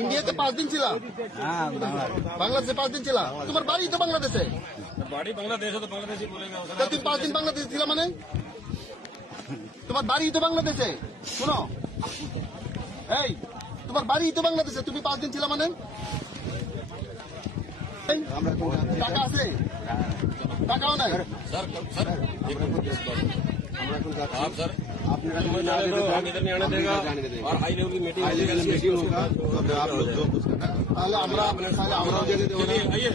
ইন্ডিয়াতে 5 দিন ছিলাম, বাংলাদেশে 5 দিন ছিলাম। তোমার বাড়ি তো বাংলাদেশে, বাড়ি বাংলাদেশে তো বাংলাদেশি বলে তুমি 5 দিন বাংলাদেশে ছিলাম মানে? তোমার বাড়ি তো বাংলাদেশে, শোনো এই তোমার বাড়ি তো বাংলাদেশে, তুমি 5 দিন ছিলাম মানে? টাকা আছে? টাকাও নাই। सर सर आप सर आप इधर नहीं आने देगा और हाई लेवल की मीटिंग होगा। आप लोग जो कुछ करना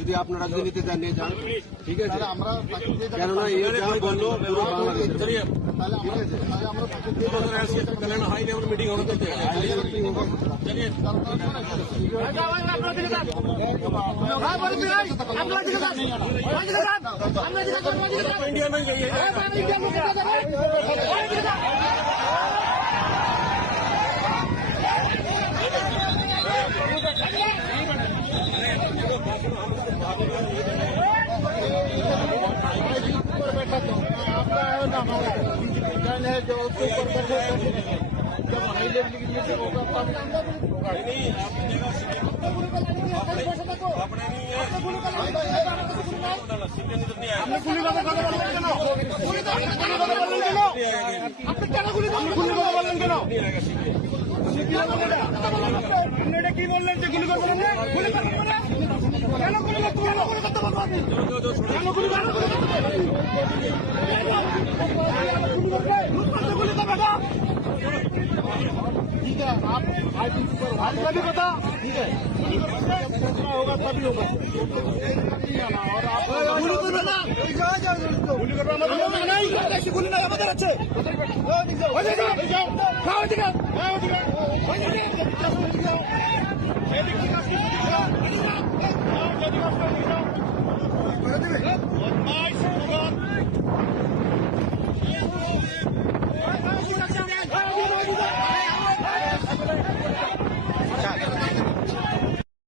যদি আপনারা রাজনীতিতে জানিয়ে যান, ঠিক আছে? কেননা এই যা বললো পুরো বাংলাদেশ हाई लेवल मीटिंग होना चाहिए। इंडिया में गई है जो उसके ऊपर बैठे जब हाई लेवल की मीटिंग होगा কি বললেন যে গুলি করবেন না? গুলি করবেন না? কেন গুলি করতে পারবেন? ठीक है, आप भी बता, ठीक है, होगा तभी होगा। और आप गुली नहीं, गुली नहीं,